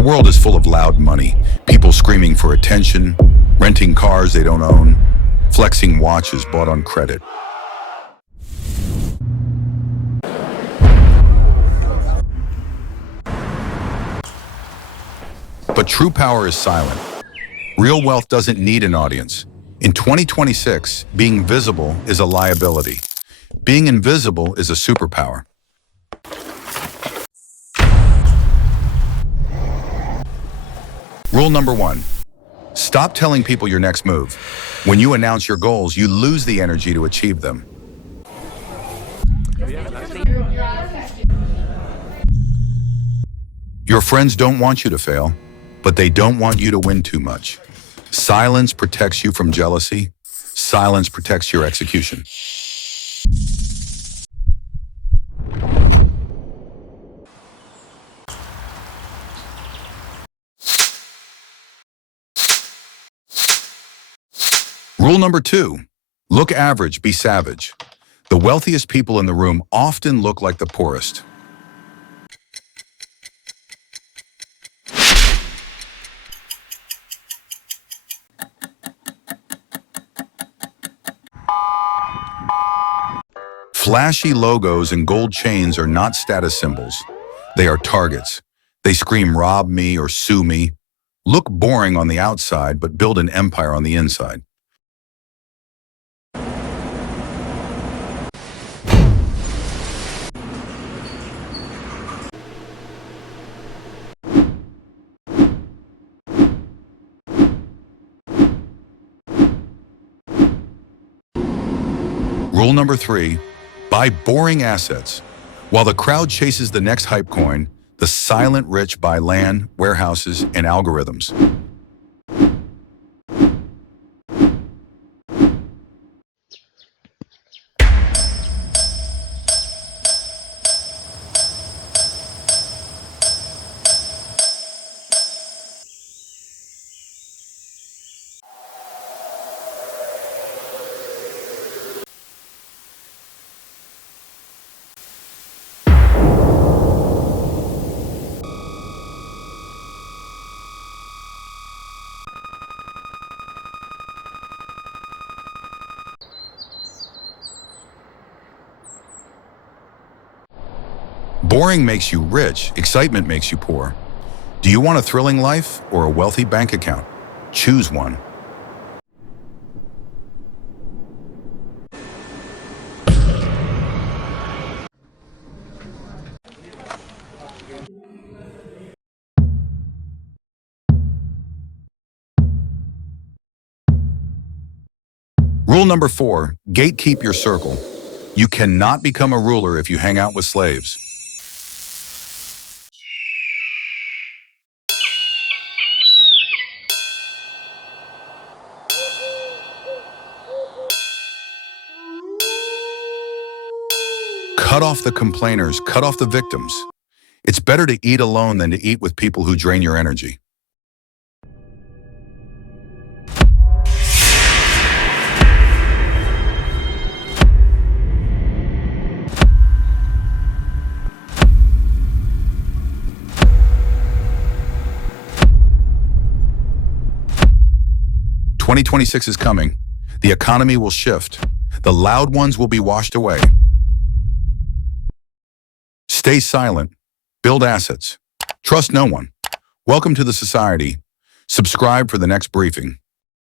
The world is full of loud money, people screaming for attention, renting cars they don't own, flexing watches bought on credit. But true power is silent. Real wealth doesn't need an audience. In 2026, being visible is a liability. Being invisible is a superpower. Rule number 1. Stop telling people your next move. When you announce your goals, you lose the energy to achieve them. Your friends don't want you to fail, but they don't want you to win too much. Silence protects you from jealousy. Silence protects your execution. Rule number 2, look average, be savage. The wealthiest people in the room often look like the poorest. Flashy logos and gold chains are not status symbols. They are targets. They scream, rob me or sue me. Look boring on the outside, but build an empire on the inside. Rule number 3, buy boring assets. While the crowd chases the next hype coin, the silent rich buy land, warehouses, and algorithms. Boring makes you rich, excitement makes you poor. Do you want a thrilling life or a wealthy bank account? Choose one. Rule number 4, gatekeep your circle. You cannot become a ruler if you hang out with slaves. Cut off the complainers, cut off the victims. It's better to eat alone than to eat with people who drain your energy. "2026 is coming. The economy will shift. The loud ones will be washed away. Stay silent. Build assets. Trust no one. Welcome to the society. Subscribe for the next briefing."